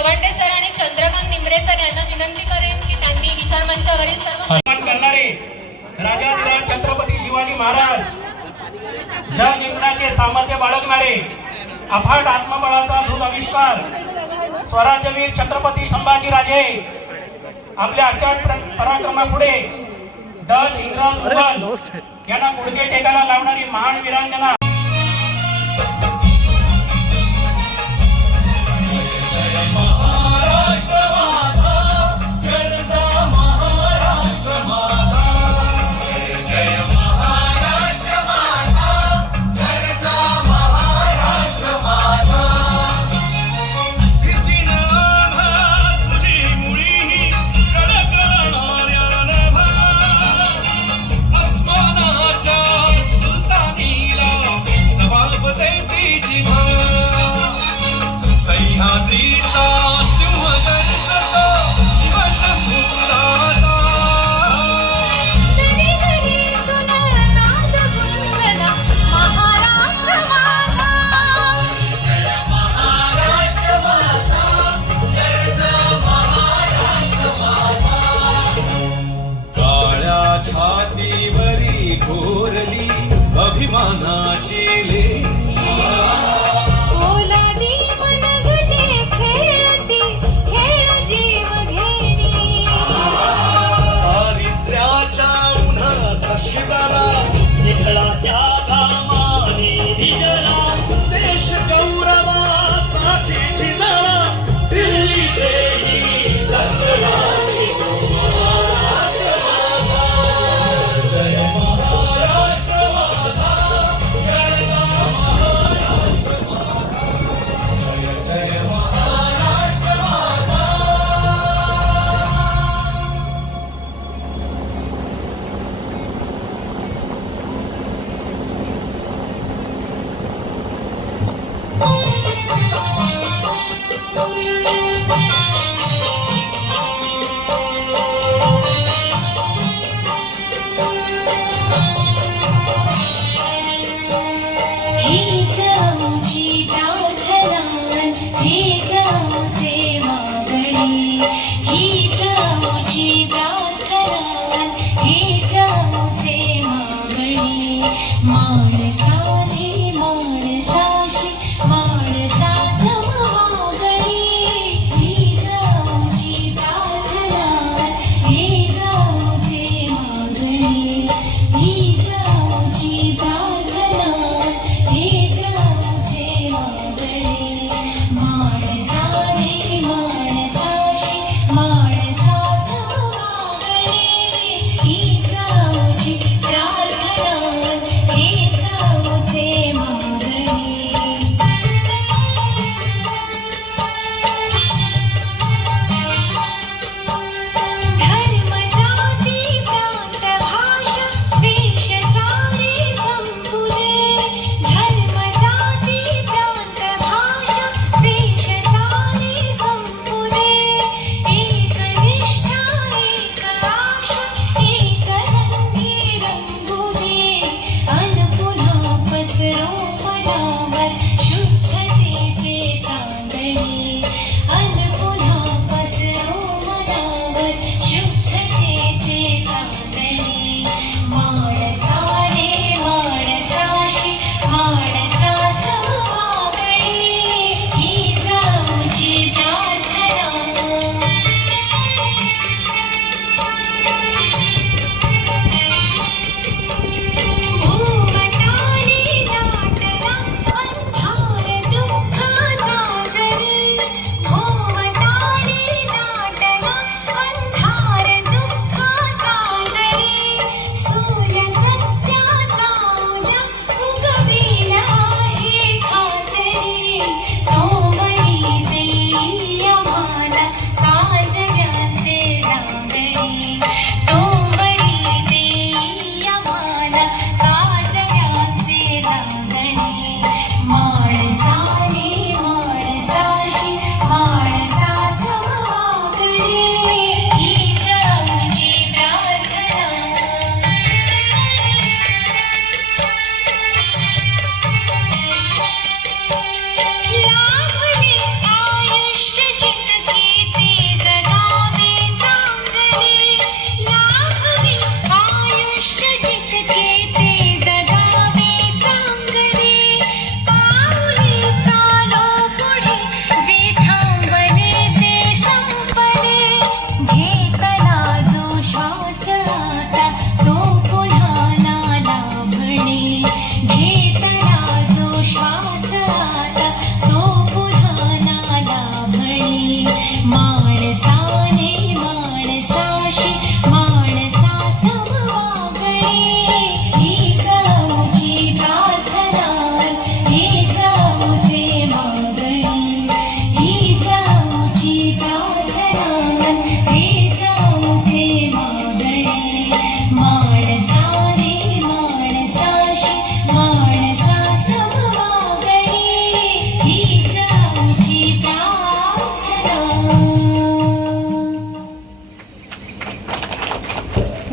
Gawande sir आणि Chandrakant निमरे sir यांना विनंती करेन की त्यांनी विचारमंचावरील सर्व करणारे राजा छत्रपती शिवाजी महाराज जग जीवनाचे सामर्थ्य बाळगणारे अफाट आत्मबळाचा दूध आविष्कार स्वराज्यवीर छत्रपती संभाजीराजे आपल्या अचाट प्र- पराक्रमापुढे डच इंग्रज मुघल यांना गुडघे टेकायला लावणारी महान वीरांगना നാട്ടിലെ Música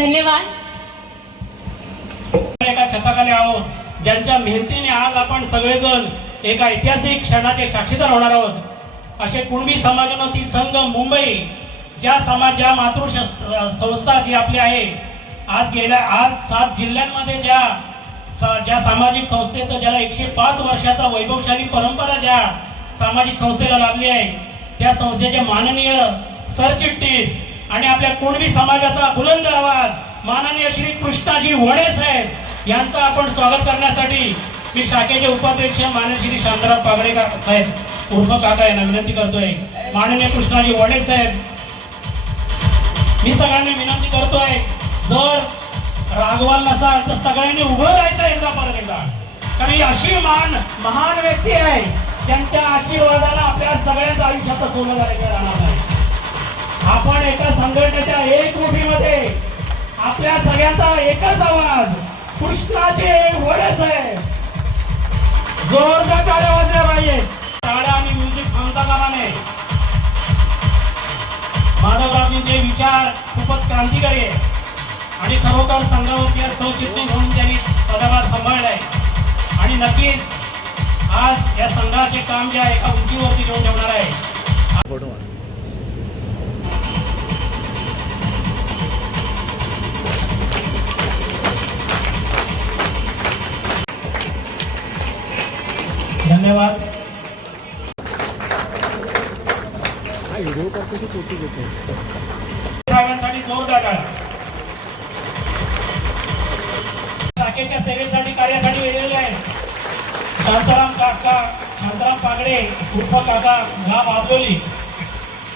धन्यवाद. एका छताखाली आहोत. ज्यांच्या मेहनतीने आज आपण सगळेजण एका ऐतिहासिक क्षणाचे साक्षीदार होणार आहोत. असे कुणबी समाजानं ती संघ मुंबई ज्या समाज ज्या मातृ संस्था जी आपली आहे आज गेल्या आज सात जिल्ह्यांमध्ये ज्या ज्या सामाजिक संस्थेचं ज्याला एकशे पाच वर्षाचा वैभवशाली परंपरा ज्या सामाजिक संस्थेला लाभली आहे त्या संस्थेचे माननीय सरचिटणीस आणि आपल्या कोणवी समाजाचा बुलंद आवाज माननीय श्री कृष्णाजी वडे साहेब यांचं आपण स्वागत करण्यासाठी मी शाखेचे उपाध्यक्ष माननीय श्री शांताराम पागडे साहेब उर्फ काका यांना विनंती करतोय. माननीय कृष्णाजी वडे साहेब मी सगळ्यांनी विनंती करतोय जर रागवाल नसाल तर सगळ्यांनी उभं राहायचं एकदा परत एकदा. कारण ही अशी मान महान व्यक्ती आहे त्यांच्या आशीर्वादाला आपल्या सगळ्याच आयुष्यात सोनं झालेलं राहणार आपण एका संघटनेच्या एक मुठीमध्ये आपल्या सगळ्यांचा एकच आवाज कृष्णाचे वडस आहे. जोरदार टाळ्या वाजल्या पाहिजे. टाळ्या आणि म्युझिक थांबता कामा नये माधवरावजींचे विचार खूपच क्रांतिकारी आहे. आणि खरोखर संघावरती आज म्हणून त्यांनी पदभार सांभाळलाय. आणि नक्कीच आज या संघाचे काम जे आहे एका उंचीवरती घेऊन ठेवणार आहे. धन्यवाद. शाखेच्या सेवेसाठी कार्यासाठी वेगवेगळे आहेत शांताराम काका शांताराम पागडे उर्फ काका गाव आबोली.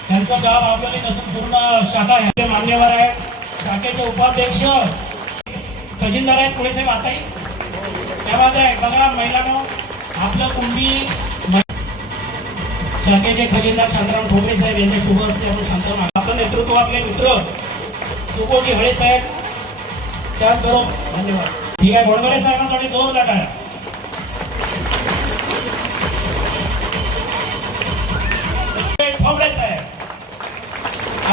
त्यांचं गाव आबोली नसून पूर्ण शाखा ह्याचे मान्यवर आहेत शाखेचे उपाध्यक्ष खजिनदार आहेत. पुढे साहेब आताही. त्यामध्ये आहे बघा महिलांनो. आपलं कुंभी शाखेचे खजिनदार शांताराम ठोकरे साहेब यांच्या शुभ असते आपण शांताराम आपलं नेतृत्व आपले मित्र सुकोजी हळे साहेब त्याचबरोबर धन्यवाद. ठीक आहे गोडबरे साहेबांसाठी जोरदार टाळ्या. साहेब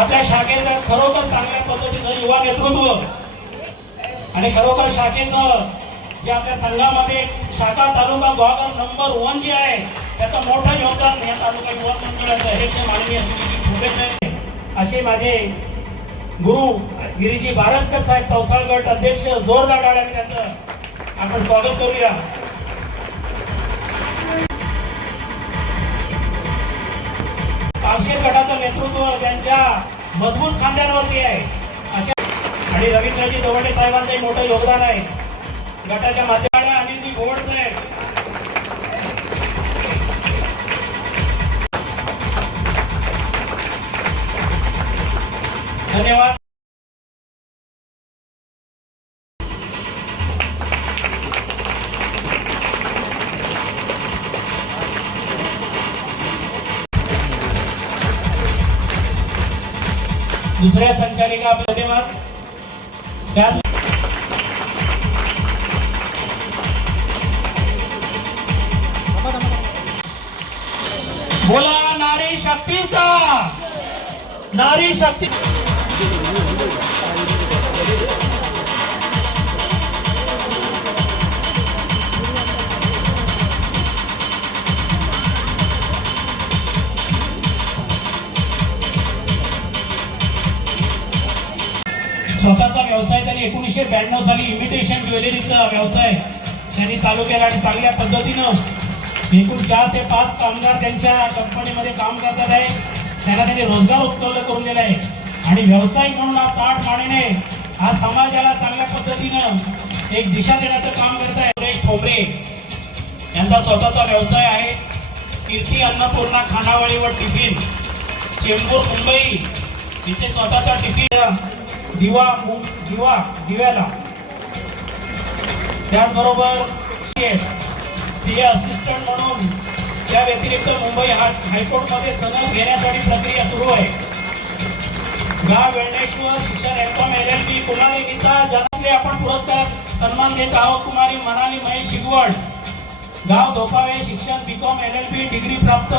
आपल्या शाखेचं खरोखर चांगल्या पद्धतीचं युवा नेतृत्व आणि खरोखर शाखेचं जे आपल्या संघामध्ये शाखा तालुका विभाग नंबर वन जे आहे त्याचं मोठं योगदान या तालुका युवा मंडळाचं अध्यक्ष माननीय श्रीजी ठोके साहेब असे माझे गुरु गिरीजी बारसकर साहेब तवसाळ अध्यक्ष जोरदार टाळ्याने त्यांचं. आपण स्वागत करूया. पावशे गटाचं नेतृत्व त्यांच्या मजबूत खांद्यांवरती आहे. अशा आणि रवींद्रजी दवडे साहेबांचंही मोठं योगदान आहे. गटाच्या माध्यमाने गोवड साहेब धन्यवाद। संचालिका धन्यवाद। बोला नारी शक्तीचा. नारी शक्ती. स्वतःचा व्यवसाय त्यांनी एकोणीसशे ब्याण्णव साली इमिटेशन ज्वेलरीचा व्यवसाय त्यांनी चालू केला आणि चांगल्या पद्धतीनं एकूण चार ते पाच कामगार त्यांच्या कंपनीमध्ये काम करतात आहे त्यांना त्यांनी रोजगार उपलब्ध करून दिला आहे आणि व्यावसायिक म्हणून हा ताट मानेने आज समाजाला चांगल्या पद्धतीनं एक दिशा देण्याचं काम करत आहे. सुरेश ठोंबरे यांचा स्वतःचा व्यवसाय आहे. कीर्ती अन्नपूर्णा खानावळी व टिफिन. चेंबूर मुंबई. इथे स्वतःचा टिफिन दिवा दिवा दिव्याला. त्याचबरोबर सी ए असिस्टंट म्हणून त्या व्यतिरिक्त मुंबई हा- हायकोर्टमध्ये सनद घेण्यासाठी प्रक्रिया सुरू आहे. गा वेळणेश्वर शिक्षण M Com L L B कुणाली गीता जनातले आपण पुरस्कार सन्मान देत आहोत कुमारी मनाली महेश शिगवड. गाव धोपावे शिक्षण B Com L L B degree प्राप्त.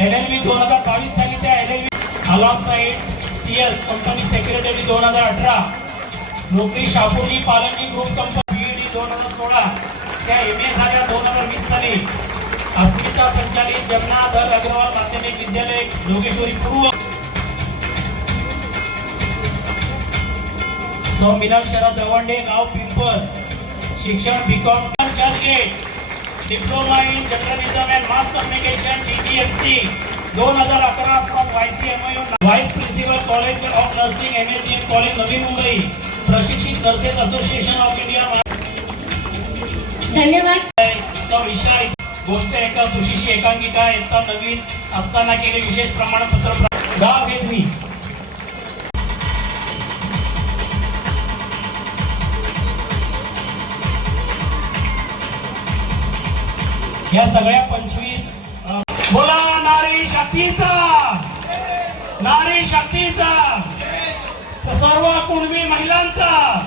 एल एल बी दोन हजार बावीस साली त्या L L B alongside C S company secretary दोन हजार अठरा. नोकरी शापूरजी पालनजी ग्रुप कंपनी डी दोन हजार सोळा. त्या एम ए झाल्या दोन हजार वीस साली अस्मिता संचालित जगन्नाथ अग्रवाल माध्यमिक विद्यालय जोगेश्वरी पूर्व. सौ मिनल शरद दवंडे गाव पिंपर शिक्षण B Com Churchgate diploma in journalism and mass communication DGMC दोन हजार अकरा from Y C M U vice principal college of nursing M S C college Navi Mumbai. प्रशिक्षित नर्सेस असोसिएशन ऑफ इंडिया धन्यवाद. गोष्ट एका सुशीशी एकांकिका इयत्ता नवीन असताना केले विशेष प्रमाणपत्र गाव घेत मी. या सगळ्या पंचवीस बोला नारी शक्तीचा. नारी शक्तीचा. सर्व कुणबी महिलांचा.